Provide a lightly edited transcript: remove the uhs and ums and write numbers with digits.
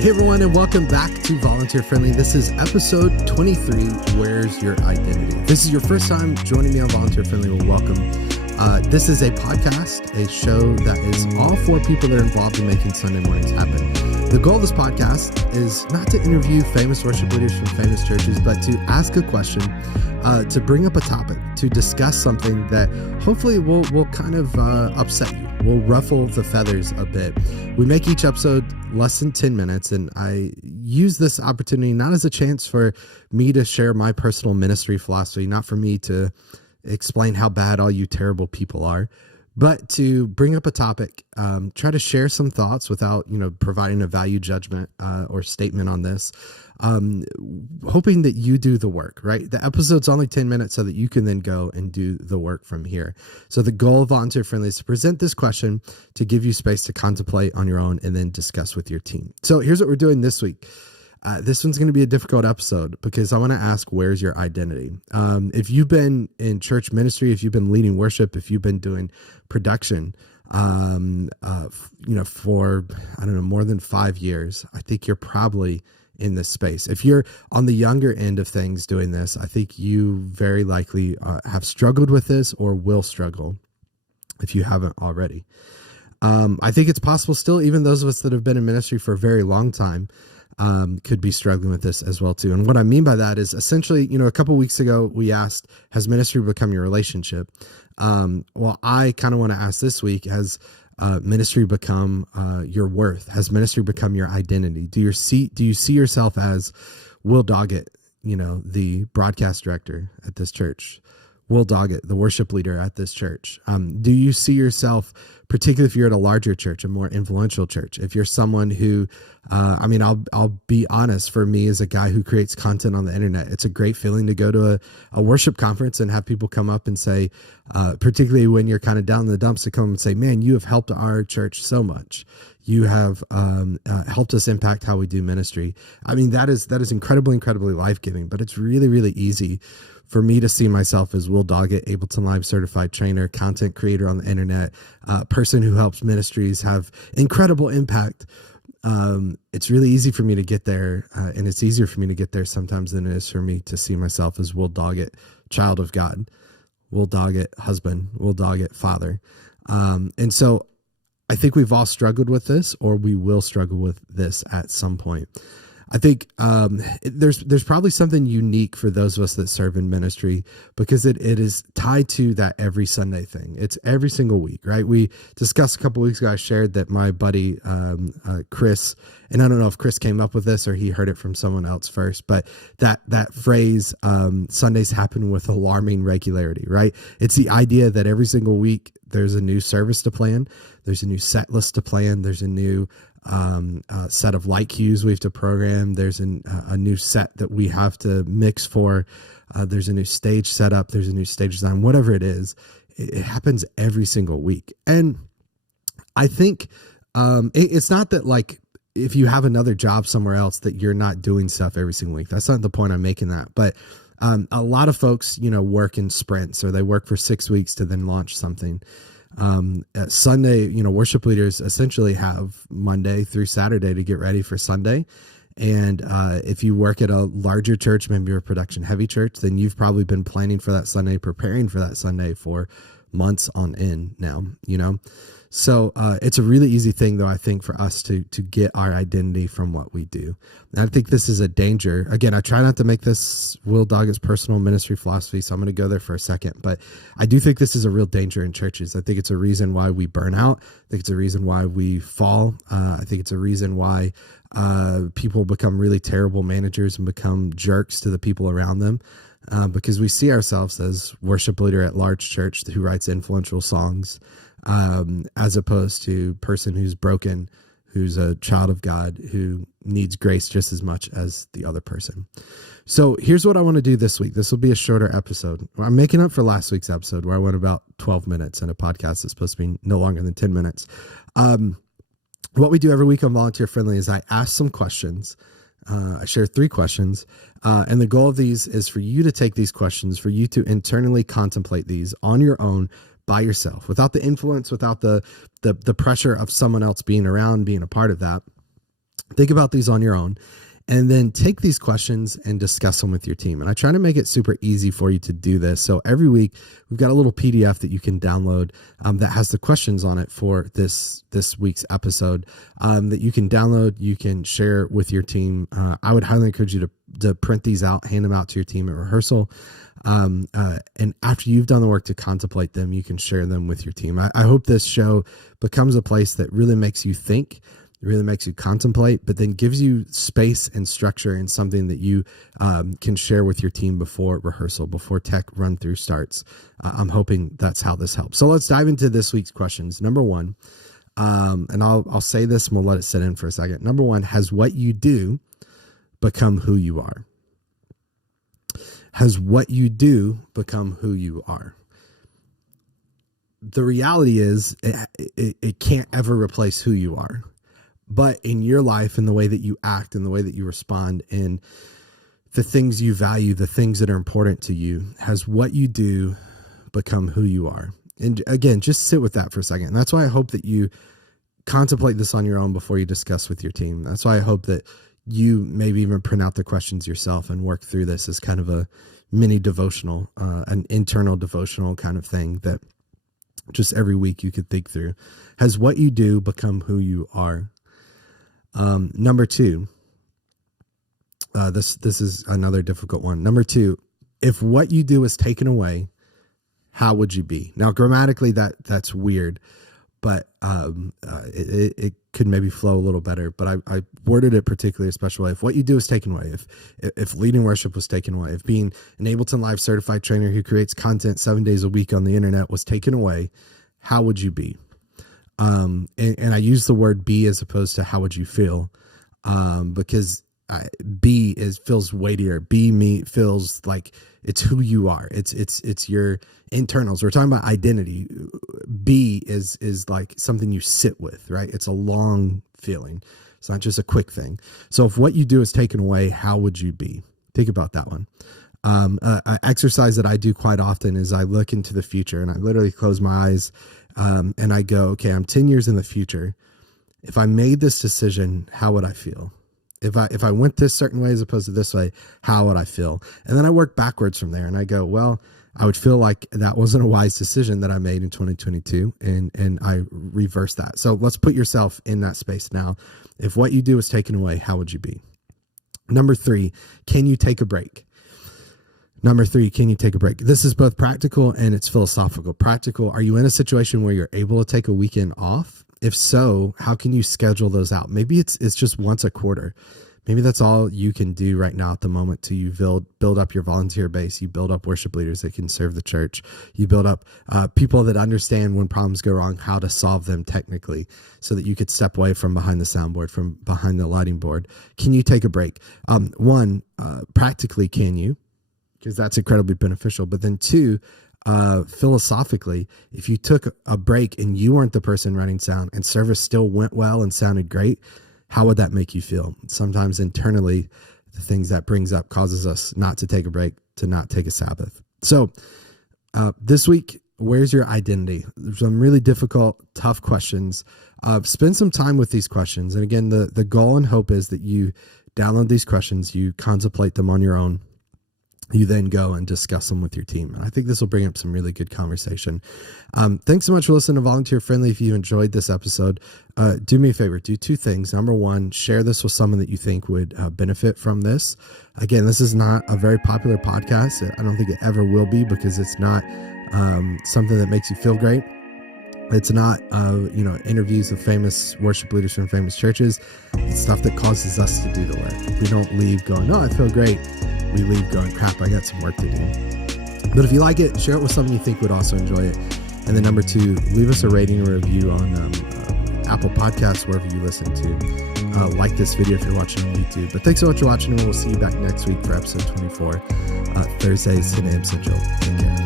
Hey everyone, and welcome back to Volunteer Friendly. This is episode 23, Where's Your Identity? If this is your first time joining me on Volunteer Friendly, well, welcome. This is a podcast, a show that is all for people that are involved in making Sunday mornings happen. The goal of this podcast is not to interview famous worship leaders from famous churches, but to ask a question, to bring up a topic, to discuss something that hopefully will kind of upset you, will ruffle the feathers a bit. We make each episode less than 10 minutes, and I use this opportunity not as a chance for me to share my personal ministry philosophy, not for me to explain how bad all you terrible people are, but to bring up a topic, try to share some thoughts without, providing a value judgment or statement on this, hoping that you do the work, right? The episode's only 10 minutes so that you can then go and do the work from here. So the goal of Volunteer Friendly is to present this question, to give you space to contemplate on your own and then discuss with your team. So here's what we're doing this week. This one's going to be a difficult episode because I want to ask, where's your identity? If you've been in church ministry, if you've been leading worship, if you've been doing production, for, more than 5 years, I think you're probably in this space. If you're on the younger end of things doing this, I think you very likely have struggled with this or will struggle if you haven't already. I think it's possible still, even those of us that have been in ministry for a very long time, could be struggling with this as well too. And what I mean by that is essentially, a couple of weeks ago we asked, has ministry become your relationship? Well, I kind of want to ask this week, has ministry become your worth? Has ministry become your identity? Do you see yourself as Will Doggett, the broadcast director at this church? Will Doggett, the worship leader at this church? Do you see yourself, particularly if you're at a larger church, a more influential church, if you're someone who, I'll be honest, for me as a guy who creates content on the internet, it's a great feeling to go to a worship conference and have people come up and say, particularly when you're kind of down in the dumps, to come and say, man, you have helped our church so much. You have helped us impact how we do ministry. I mean, that is incredibly life-giving, but it's really, really easy for me to see myself as Will Doggett, Ableton Live certified trainer, content creator on the internet, person who helps ministries have incredible impact. It's really easy for me to get there, and it's easier for me to get there sometimes than it is for me to see myself as Will Doggett, child of God, Will Doggett, husband, Will Doggett, father. And so I think we've all struggled with this, or we will struggle with this at some point. I think there's probably something unique for those of us that serve in ministry because it is tied to that every Sunday thing. It's every single week, right? We discussed a couple weeks ago, I shared that my buddy Chris, and I don't know if Chris came up with this or he heard it from someone else first, but that phrase, Sundays happen with alarming regularity, right? It's the idea that every single week there's a new service to plan, there's a new set list to plan, there's a new set of light cues we have to program. There's a new set that we have to mix for. There's a new stage setup. There's a new stage design, whatever it is. It happens every single week. And I think it's not that like if you have another job somewhere else that you're not doing stuff every single week. That's not the point I'm making that. But a lot of folks, work in sprints or they work for 6 weeks to then launch something. Sunday, worship leaders essentially have Monday through Saturday to get ready for Sunday. And if you work at a larger church, maybe you're a production heavy church, then you've probably been planning for that Sunday, preparing for that Sunday for months on end now, So it's a really easy thing, though, I think, for us to get our identity from what we do. And I think this is a danger. Again, I try not to make this Will Doggett's personal ministry philosophy, so I'm going to go there for a second. But I do think this is a real danger in churches. I think it's a reason why we burn out. I think it's a reason why we fall. I think it's a reason why people become really terrible managers and become jerks to the people around them. Because we see ourselves as worship leader at large church who writes influential songs, as opposed to person who's broken, who's a child of God, who needs grace just as much as the other person. So here's what I want to do this week. This will be a shorter episode. I'm making up for last week's episode where I went about 12 minutes and a podcast that's supposed to be no longer than 10 minutes. What we do every week on Volunteer Friendly is I ask some questions. I share 3 questions, and the goal of these is for you to take these questions, for you to internally contemplate these on your own by yourself, without the influence, without the pressure of someone else being around, being a part of that. Think about these on your own, and then take these questions and discuss them with your team. And I try to make it super easy for you to do this. So every week we've got a little PDF that you can download that has the questions on it for this week's episode that you can download. You can share with your team. I would highly encourage you to print these out, hand them out to your team at rehearsal. And after you've done the work to contemplate them, you can share them with your team. I hope this show becomes a place that really makes you think. It really makes you contemplate, but then gives you space and structure and something that you can share with your team before rehearsal, before tech run through starts. I'm hoping that's how this helps. So let's dive into this week's questions. Number one, and I'll say this and we'll let it sit in for a second. Number one, has what you do become who you are? Has what you do become who you are? The reality is it can't ever replace who you are. But in your life and the way that you act and the way that you respond and the things you value, the things that are important to you, has what you do become who you are? And again, just sit with that for a second. And that's why I hope that you contemplate this on your own before you discuss with your team. That's why I hope that you maybe even print out the questions yourself and work through this as kind of a mini devotional, an internal devotional kind of thing that just every week you could think through. Has what you do become who you are? Number two, this is another difficult one. Number two, if what you do is taken away, how would you be? Now, grammatically, that's weird, but it could maybe flow a little better. But I worded it particularly a special way. If what you do is taken away, if leading worship was taken away, if being an Ableton Live certified trainer who creates content 7 days a week on the internet was taken away, how would you be? And I use the word be as opposed to how would you feel? Because be feels weightier. Be me feels like it's who you are. It's your internals. We're talking about identity. Be is like something you sit with, right? It's a long feeling. It's not just a quick thing. So if what you do is taken away, how would you be? Think about that one. An exercise that I do quite often is I look into the future and I literally close my eyes and I go, okay, I'm 10 years in the future. If I made this decision, how would I feel? If I went this certain way as opposed to this way, how would I feel? And then I work backwards from there and I go, well, I would feel like that wasn't a wise decision that I made in 2022 and I reverse that. So let's put yourself in that space now. If what you do is taken away, how would you be? Number three, can you take a break? Number three, can you take a break? This is both practical and it's philosophical. Practical, are you in a situation where you're able to take a weekend off? If so, how can you schedule those out? Maybe it's just once a quarter. Maybe that's all you can do right now at the moment to you build up your volunteer base. You build up worship leaders that can serve the church. You build up people that understand when problems go wrong, how to solve them technically so that you could step away from behind the soundboard, from behind the lighting board. Can you take a break? One, practically, can you? Because that's incredibly beneficial. But then two, philosophically, if you took a break and you weren't the person running sound and service still went well and sounded great, how would that make you feel? Sometimes internally, the things that brings up causes us not to take a break, to not take a Sabbath. So this week, where's your identity? There's some really difficult, tough questions. Spend some time with these questions. And again, the goal and hope is that you download these questions, you contemplate them on your own. You then go and discuss them with your team. And I think this will bring up some really good conversation. Thanks so much for listening to Volunteer Friendly. If you enjoyed this episode, do me a favor, do two things. Number one, share this with someone that you think would benefit from this. Again, this is not a very popular podcast. I don't think it ever will be because it's not something that makes you feel great. It's not, interviews with famous worship leaders from famous churches. It's stuff that causes us to do the work. We don't leave going, oh, I feel great. We leave going, crap, I got some work to do. But if you like it, share it with someone you think would also enjoy it. And then number two, leave us a rating or review on Apple Podcasts, wherever you listen to. Like this video if you're watching on YouTube. But thanks so much for watching, and we'll see you back next week for episode 24, Thursdays, 10 a.m. Central. Take care.